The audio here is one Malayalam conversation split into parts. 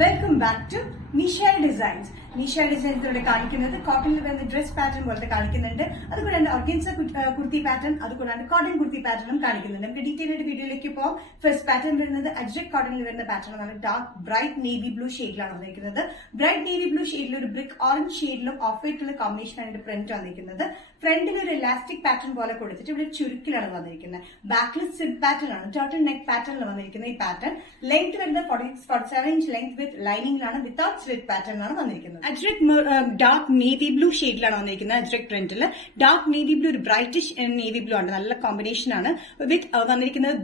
Welcome back to Nisha designs. Nisha ഡിസൈൻസിലൂടെ കാണിക്കുന്നത് കോട്ടണിൽ വരുന്ന ഡ്രസ് പാറ്റേൺ പോലത്തെ കാണിക്കുന്നുണ്ട്. അതുകൂടാണ്ട് ഓർഗൻസ കുർത്തി പാറ്റേൺ, അതുകൂടാണ്ട് കോട്ടൺ കുർത്തി പാറ്റേണും കാണിക്കുന്നുണ്ട്. നമുക്ക് ഡീറ്റെയിൽ ആയിട്ട് വീഡിയോയിലേക്ക് പോകാം. ഫസ്റ്റ് പാറ്റേൺ വരുന്നത് അജ്രക് കോട്ടണിൽ വരുന്ന പാറ്റേൺ ആണ്. ഡാർക്ക് ബ്രൈറ്റ് നേവി ബ്ലൂ ഷെയ്ഡിലാണ് വന്നിരിക്കുന്നത്. ബ്രൈറ്റ് നേവി ബ്ലൂ ഷെയ്ഡിൽ ഒരു ബ്രിക്ക് ഓറഞ്ച് ഷെയ്ഡിലും ഓഫ് വൈറ്റുള്ള കോമ്പിനേഷനാണ് പ്രിന്റ് വന്നിരിക്കുന്നത്. ഫ്രണ്ടിൽ ഒരു ഇലാസ്റ്റിക് പാറ്റേൺ പോലെ കൊടുത്തിട്ട് ഇവിടെ ചുരുക്കിലാണ് വന്നിരിക്കുന്നത്. ബാക്കിൽ സിബ് പാറ്റേൺ ആണ്, ടോട്ടൽ നെക്ക് പാറ്റേണിൽ വന്നിരിക്കുന്ന ഈ പാറ്റേൺ. ലെങ്ത് വരുന്നത് 47 ഇഞ്ച് ലെങ്ത് വിത്ത് ലൈനിങ്ങിലാണ്, വിത്തൌട്ട് സ്ലിറ്റ് പാറ്റേണിലാണ് വന്നിരിക്കുന്നത്. അജ്രക് ഡാർക്ക് നേവി ബ്ലൂ ഷെയ്ഡിലാണ് വന്നിരിക്കുന്നത്. അജ്രക് പ്രിന്റിൽ ഡാർക്ക് നേവി ബ്ലൂ ഒരു ബ്രൈറ്റിഷ് നേവി ബ്ലൂ ആണ്, നല്ല കോമ്പിനേഷൻ ആണ്. വിത്ത് വന്നിരിക്കുന്നത്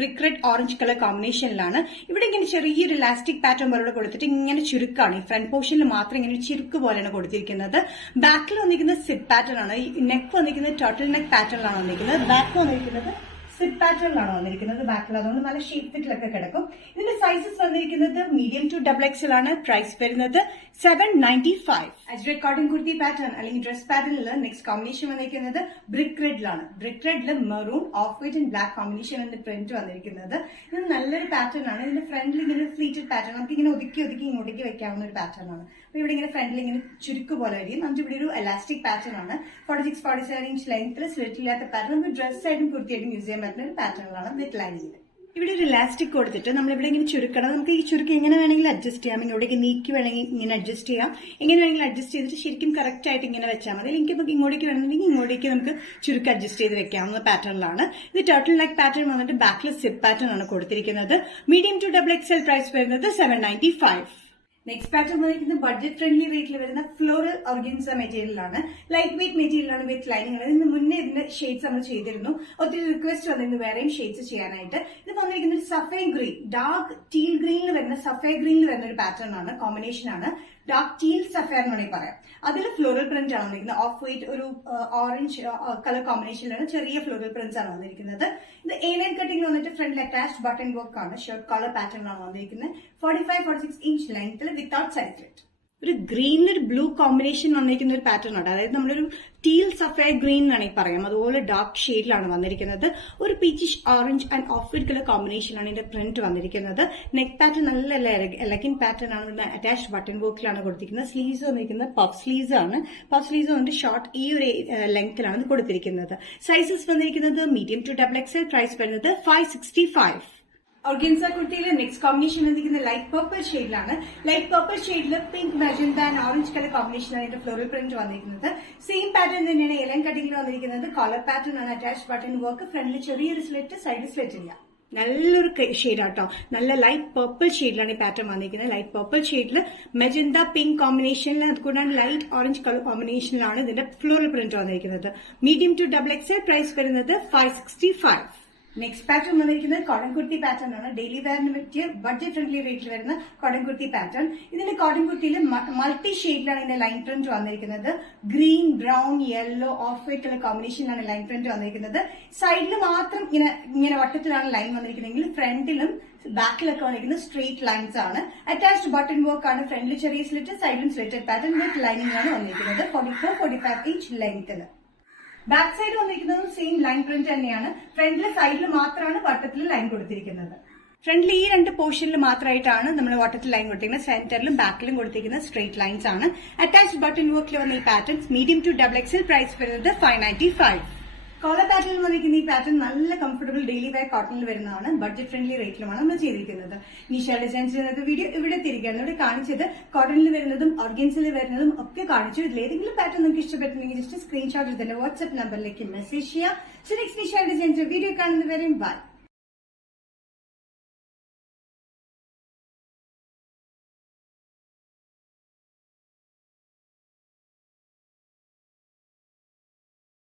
ബ്രിക്ക് റെഡ് ഓറഞ്ച് കളർ കോമ്പിനേഷനിലാണ്. ഇവിടെ ഇങ്ങനെ ചെറിയൊരു ഇലാസ്റ്റിക് പാറ്റേൺ പോലെ കൊടുത്തിട്ട് ഇങ്ങനെ ചുരുക്കാണ്. ഈ ഫ്രണ്ട് പോർഷനിൽ മാത്രം ഇങ്ങനെ ചുരുക്ക് പോലെയാണ് കൊടുത്തിരിക്കുന്നത്. ബാക്കിൽ വന്നിരിക്കുന്നത് സിബ് പാറ്റേൺ ആണ്. നെക്ക് വന്നിരിക്കുന്നത് ടോട്ടൽ നെക്ക് പാറ്റേണിലാണ് വന്നിരിക്കുന്നത്. ബാക്ക് വന്നിരിക്കുന്നത് സിബ് പാറ്റേണിലാണ് വന്നിരിക്കുന്നത്. ബാക്കിൽ അതുകൊണ്ട് നല്ല ഷേപ്പ് ഫിറ്റിലൊക്കെ കിടക്കും. ഇതിന്റെ സൈസസ് വന്നിരിക്കുന്നത് മീഡിയം ടു XXL ആണ്. പ്രൈസ് വരുന്നത് 795. അജ്രക് കോട്ടൺ കുർത്തി പാറ്റേൺ അല്ലെങ്കിൽ ഡ്രസ് പാറ്റേണിൽ നെക്സ്റ്റ് കോമ്പിനേഷൻ വന്നിരിക്കുന്നത് ബ്രിക്ക് റെഡിലാണ്. ബ്രിക്ക് റെഡിൽ maroon, off white and black combination എന്ന പ്രിന്റ് വന്നിരിക്കുന്നത്. ഇത് നല്ലൊരു പാറ്റേൺ ആണ്. ഇതിന്റെ ഫ്രണ്ടിൽ ഇങ്ങനെ ഫ്ലീറ്റഡ് പാറ്റേൺ, നമുക്ക് ഇങ്ങനെ ഒതുക്കി ഇങ്ങോട്ടേക്ക് വെക്കാവുന്ന ഒരു പാറ്റേൺ ആണ്. അപ്പൊ ഇവിടെ ഇങ്ങനെ ഫ്രണ്ടിൽ ഇങ്ങനെ ചുരുക്ക് പോലെ വരും. നമുക്ക് ഇവിടെ ഒരു എലാസ്റ്റിക് പാറ്റേൺ ആണ്. 46-47 ഇഞ്ച് ലെങ്ത്തിൽ സ്ലിറ്റ് ഇല്ലാത്ത പാറ്റേൺ. നമുക്ക് ഡ്രസ് ആയിട്ടും കുർത്തിയായിട്ടും യൂസ് ചെയ്യാൻ പറ്റുന്ന ഒരു പാറ്റേണുകളാണ് വിത്ത് ലൈനിങ്. ഇവിടെ ഒരു ഇലാസ്റ്റിക് കൊടുത്തിട്ട് നമ്മൾ ഇവിടെ ഇങ്ങനെ ചുരുക്കണം. നമുക്ക് ഈ ചുരുക്ക് എങ്ങനെ വേണമെങ്കിലും അഡ്ജസ്റ്റ് ചെയ്യാം. ഇങ്ങോട്ടേക്ക് നീക്കി വേണമെങ്കിൽ ഇങ്ങനെ അഡ്ജസ്റ്റ് ചെയ്യാം. എങ്ങനെ വേണമെങ്കിലും അഡ്ജസ്റ്റ് ചെയ്തിട്ട് ശരിക്കും കറക്റ്റ് ആയിട്ട് ഇങ്ങനെ വെച്ചാൽ മതി. അല്ലെങ്കിൽ ഇപ്പൊ ഇങ്ങോട്ടേക്ക് വേണമെങ്കിൽ ഇങ്ങോട്ടേക്ക് നമുക്ക് ചുരുക്ക് അഡ്ജസ്റ്റ് ചെയ്ത് വെക്കാവുന്ന പാറ്റേണിലാണ്. ഇത് ടോട്ടൽ നെക്ക് പാറ്റേൺ വന്നിട്ട് ബാക്കിൽ സിബ് പാറ്റേൺ ആണ് കൊടുത്തിരിക്കുന്നത്. മീഡിയം ടു XXL പ്രൈസ് വരുന്നത് 795. നെക്സ്റ്റ് പാറ്റേൺ വന്നിരിക്കുന്നത് ബഡ്ജറ്റ് ഫ്രണ്ട്ലി റേറ്റിൽ വരുന്ന ഫ്ലോറൽ ഓർഗൻസ മെറ്റീരിയലാണ്. ലൈറ്റ് വെയിറ്റ് മെറ്റീരിയലാണ് വിത്ത് ലൈനിങ്. ഇതിന് മുന്നേ ഇതിന്റെ ഷെയ്ഡ്സ് നമ്മൾ ചെയ്തിരുന്നു. ഒത്തിരി റിക്വസ്റ്റ് വന്നിരുന്നു വേറെയും ഷെയ്ഡ്സ് ചെയ്യാനായിട്ട്. ഇത് വന്നിരിക്കുന്നത് സഫേ ഗ്രീൻ, ഡാർക്ക് ടീൽ ഗ്രീനിൽ വരുന്ന സഫേ ഗ്രീനിൽ വരുന്ന ഒരു പാറ്റേൺ ആണ്, കോമ്പിനേഷൻ ആണ്. ഡാർക്ക് ടീൽ സഫയർ എന്ന് വേണമെങ്കിൽ പറയാം. അതിൽ ഫ്ലോറൽ പ്രിന്റ് ആണ് വന്നിരിക്കുന്നത്. ഓഫ് വൈറ്റ് ഒരു ഓറഞ്ച് കളർ കോമ്പിനേഷനിലാണ് ചെറിയ ഫ്ലോറൽ പ്രിന്റ്സ് ആണ് വന്നിരിക്കുന്നത്. ഇത് A9 കട്ടിംഗ് വന്നിട്ട് ഫ്രണ്ടിൽ അറ്റാച്ച്ഡ് ബട്ടൺ വർക്ക് ആണ്. ഷർട്ട് കളർ പാറ്റേൺ ആണ് വന്നിരിക്കുന്നത്. 45-46 ഇഞ്ച് ലെങ്ത്തിൽ വിത്തൌട്ട് സൈഡ് സ്ലിറ്റ്. ഒരു ഗ്രീനിൽ ഒരു ബ്ലൂ കോമ്പിനേഷൻ വന്നിരിക്കുന്ന ഒരു പാറ്റേൺ ആണ്. അതായത് നമ്മളൊരു ടീൽ സഫയർ ഗ്രീൻ എന്നാണെങ്കിൽ പറയാം. അതുപോലെ ഡാർക്ക് ഷെയ്ഡിലാണ് വന്നിരിക്കുന്നത്. ഒരു peachish orange and of white colour കോമ്പിനേഷനാണ് ഇതിന്റെ പ്രിന്റ് വന്നിരിക്കുന്നത്. നെക്ക് പാറ്റേൺ നല്ല എലഗന്റ് പാറ്റേൺ ആണ്. അറ്റാച്ച്ഡ് ബട്ടൺ വർക്കിലാണ് കൊടുത്തിരിക്കുന്നത്. സ്ലീവ്സ് വന്നിരിക്കുന്നത് പഫ് സ്ലീവ്സ് ആണ്. പഫ് സ്ലീവ്സ് വന്നിട്ട് ഷോർട്ട് ഈ ഒരു ലെങ്ത്തിലാണ് കൊടുത്തിരിക്കുന്നത്. സൈസസ് വന്നിരിക്കുന്നത് മീഡിയം ടു XXL. പ്രൈസ് വരുന്നത് 565. ഓർഗൻസ കുർത്തിയിലെ നെക്സ്റ്റ് കോമ്പിനേഷൻ വന്നിരിക്കുന്നത് ലൈറ്റ് പർപ്പിൾ ഷെയ്ഡിലാണ്. ലൈറ്റ് പർപ്പിൾ ഷെയ്ഡിൽ pink, magenta and orange colour കോമ്പിനേഷനാണ് ഇതിന്റെ ഫ്ലോറൽ പ്രിന്റ് വന്നിരിക്കുന്നത്. സെയിം പാറ്റേൺ തന്നെയാണ് എലൻ കട്ടിംഗിൽ വന്നിരിക്കുന്നത്. കോളർ പാറ്റേൺ ആണ്, അറ്റാച്ച്ഡ് ബട്ടൺ വർക്ക്, ഫ്രണ്ടിൽ ചെറിയൊരു സ്ലിറ്റ്, സൈഡ് സ്ലിറ്റ് ഇല്ല. നല്ലൊരു ഷെയ്ഡാട്ടോ. നല്ല ലൈറ്റ് പർപ്പിൾ ഷെയ്ഡിലാണ് ഈ പാറ്റേൺ വന്നിരിക്കുന്നത്. ലൈറ്റ് പർപ്പിൾ ഷെയ്ഡിൽ മെജന്ത പിങ്ക് കോമ്പിനേഷനിൽ, അതുകൂടാണ്ട് ലൈറ്റ് ഓറഞ്ച് കളർ കോമ്പിനേഷനിലാണ് ഇതിന്റെ ഫ്ലോറൽ പ്രിന്റ് വന്നിരിക്കുന്നത്. Medium to XXL. പ്രൈസ് വരുന്നത് 565. നെക്സ്റ്റ് പാറ്റേൺ വന്നിരിക്കുന്നത് കോട്ടൺ കുർത്തി പാറ്റേൺ ആണ്. ഡെയിലി വെയറിന് പറ്റിയ ബഡ്ജറ്റ് ഫ്രണ്ട്ലി റേറ്റിൽ വരുന്ന കോട്ടൺ കുർത്തി പാറ്റേൺ. ഇതിന്റെ കോട്ടൺ കുർത്തിയിൽ മൾട്ടി ഷെയ്ഡിലാണ് ഇതിന്റെ ലൈൻ പ്രിന്റ് വന്നിരിക്കുന്നത്. Green, brown, yellow, off white colour കോമ്പിനേഷനിലാണ് ലൈൻ പ്രിന്റ് വന്നിരിക്കുന്നത്. സൈഡിൽ മാത്രം ഇങ്ങനെ വട്ടത്തിലാണ് ലൈൻ വന്നിരിക്കുന്നതെങ്കിൽ ഫ്രണ്ടിലും ബാക്കിലൊക്കെ വന്നിരിക്കുന്നത് സ്ട്രെയിറ്റ് ലൈൻസ് ആണ്. അറ്റാച്ച്ഡ് ബട്ടൺ വർക്ക് ആണ്. ഫ്രണ്ടിൽ ചെറിയ സ്ലിറ്റ്, സൈഡിലും സ്ലിറ്റഡ് പാറ്റേൺ വിത്ത് ലൈനിങ് ആണ് വന്നിരിക്കുന്നത്. 44-45 ഇഞ്ച് ലെങ്ത്തിൽ. ബാക്ക് സൈഡ് വന്നിരിക്കുന്നത് സെയിം ലൈൻ പ്രിന്റ് തന്നെയാണ്. ഫ്രണ്ടിലെ സൈഡിൽ മാത്രമാണ് വട്ടത്തിൽ ലൈൻ കൊടുത്തിരിക്കുന്നത്. ഫ്രണ്ടിൽ ഈ രണ്ട് പോർഷനിൽ മാത്രമായിട്ടാണ് നമ്മൾ വട്ടത്തിൽ ലൈൻ കൊടുത്തിരിക്കുന്നത്. സെന്ററിലും ബാക്കിലും കൊടുത്തിരിക്കുന്നത് സ്ട്രെയിറ്റ് ലൈൻസ് ആണ്. അറ്റാച്ച്ഡ് ബട്ടൺ വർക്കിൽ വന്ന ഈ patterns medium to XXL. Price വരുന്നത് 595. കോളർ പാറ്റേണിൽ വന്നിരിക്കുന്ന ഈ പാറ്റേൺ നല്ല കംഫർട്ടബിൾ ഡെയിലി വെയർ കോട്ടണിൽ വരുന്നതാണ്. ബഡ്ജറ്റ് ഫ്രണ്ട്ലി റേറ്റിലുമാണ് നമ്മൾ ചെയ്തിരിക്കുന്നത്. നിഷ ഡിസൈൻസ് വീഡിയോ ഇവിടെ തിരികെയാണ്. ഇവിടെ കാണിച്ചത് കോട്ടണിൽ വരുന്നതും ഓർഗൻസിൽ വരുന്നതും ഒക്കെ കാണിച്ചു. ഇതിൽ ഏതെങ്കിലും പാറ്റേൺ നിങ്ങൾക്ക് ഇഷ്ടപ്പെട്ടിട്ടുണ്ടെങ്കിൽ ജസ്റ്റ് സ്ക്രീൻഷോട്ട് തന്നെ വാട്സ്ആപ്പ് നമ്പറിലേക്ക് മെസ്സേജ് ചെയ്യാം. നെക്സ്റ്റ് നിഷ ഡിസൈൻസ് വീഡിയോ കാണുന്നവരെയും ബൈ.